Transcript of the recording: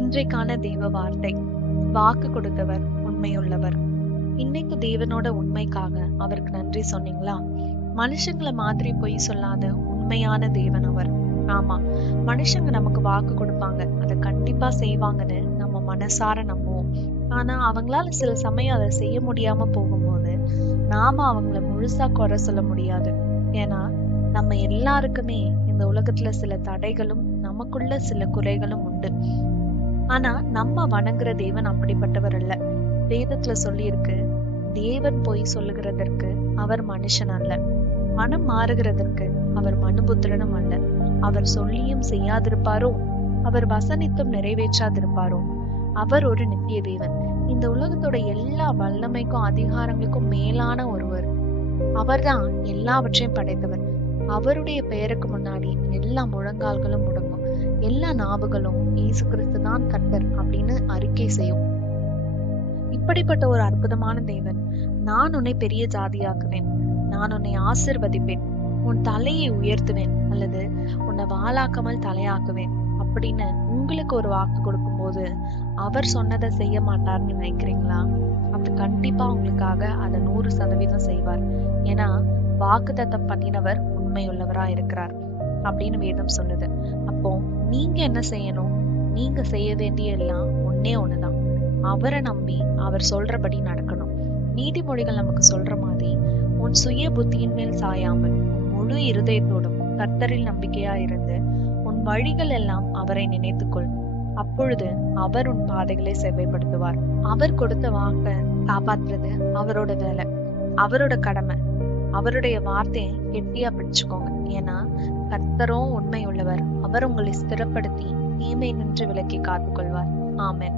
இன்றைக்கான தேவ வார்த்தை, வாக்கு கொடுத்தவர் உண்மையுள்ளவர். இன்னைக்கு தேவனோட உண்மைக்காக அவருக்கு நன்றி சொன்னீங்களா? மனுஷங்களை மாதிரி பொய் சொல்லாத உண்மையான தேவன் அவர். ஆமா, மனுஷங்க நமக்கு வாக்கு கொடுப்பாங்க, அதை கண்டிப்பா செய்வாங்கன்னு நம்ம மனசார நம்புவோம். ஆனா அவங்களால சில சமயம் அதை செய்ய முடியாம போகும்போது நாம அவங்கள முழுசா குறை சொல்ல முடியாது. ஏன்னா நம்ம எல்லாருக்குமே இந்த உலகத்துல சில தடைகளும் நமக்குள்ள சில குறைகளும் உண்டு. ஆனா நம்ம வணங்குற தேவன் அப்படிப்பட்டவர் அல்ல. வேதத்துல சொல்லி இருக்கு, தேவன் பொய் சொல்லுகிறதற்கு அவர் மனுஷன் அல்ல, மனம் மாறுகிறதற்கு அவர் மனுபுத்திரனும் அல்ல. அவர் சொல்லியும் செய்யாதிருப்பாரோ, அவர் வசனித்தும் நிறைவேற்றாதிருப்பாரோ. அவர் ஒரு நித்திய தேவன், இந்த உலகத்தோட எல்லா வல்லமைக்கும் அதிகாரங்களுக்கும் மேலான ஒருவர். அவர்தான் எல்லாவற்றையும் படைத்தவர். அவருடைய பெயருக்கு முன்னாடி எல்லா முழங்கால்களும் முடங்கும், எல்லா நாவுகளும் இயேசு கிறிஸ்து தான் கர்த்தர் அப்படின்னு அறிக்கை செய்யும். இப்படிப்பட்ட ஒரு அற்புதமான தேவன், நான் உன்னை பெரிய ஜாதியாக்குவேன், நான் உன்னை ஆசிர்வதிப்பேன், உன் தலையை உயர்த்துவேன் அல்லது உன்னை வாளாக்காமல் தலையாக்குவேன் அப்படின்னு உங்களுக்கு ஒரு வாக்கு கொடுக்கும் போது அவர் சொன்னதை செய்ய மாட்டார்னு நினைக்கிறீங்களா? அப்படி கண்டிப்பா உங்களுக்காக அதை 100% செய்வார். ஏன்னா வாக்குத்தத்தம் பண்ணினவர் உண்மையுள்ளவரா இருக்கிறார் அப்படின்னு வேதம் சொல்லுது. அப்போ நீங்க என்ன செய்யணும்? நீங்க செய்ய வேண்டிய எல்லாம் ஒண்ணுதான், அவரை நம்பி அவர் சொல்றபடி நடக்கணும். நீதிமொழிகள் நமக்கு சொல்ற மாதிரி, உன் சுய புத்தியின் மேல் சாயாமல் முழு இருதயத்தோடும் கர்த்தரில் நம்பிக்கையா இருந்து உன் வழிகள் எல்லாம் அவரை நினைத்துக்கொள். அப்பொழுது அவர் உன் பாதைகளை செவ்வைப்படுத்துவார். அவர் கொடுத்த வாக்கை காப்பாற்றுறது அவரோட வேலை, அவரோட கடமை. அவருடைய வார்த்தையை கெட்டியா பிடிச்சுக்கோங்க. ஏன்னா கர்த்தரும் உண்மை உள்ளவர். அவர் உங்களை ஸ்திரப்படுத்தி தீமை நின்று விலக்கி காத்துக்கொள்வார். ஆமென்.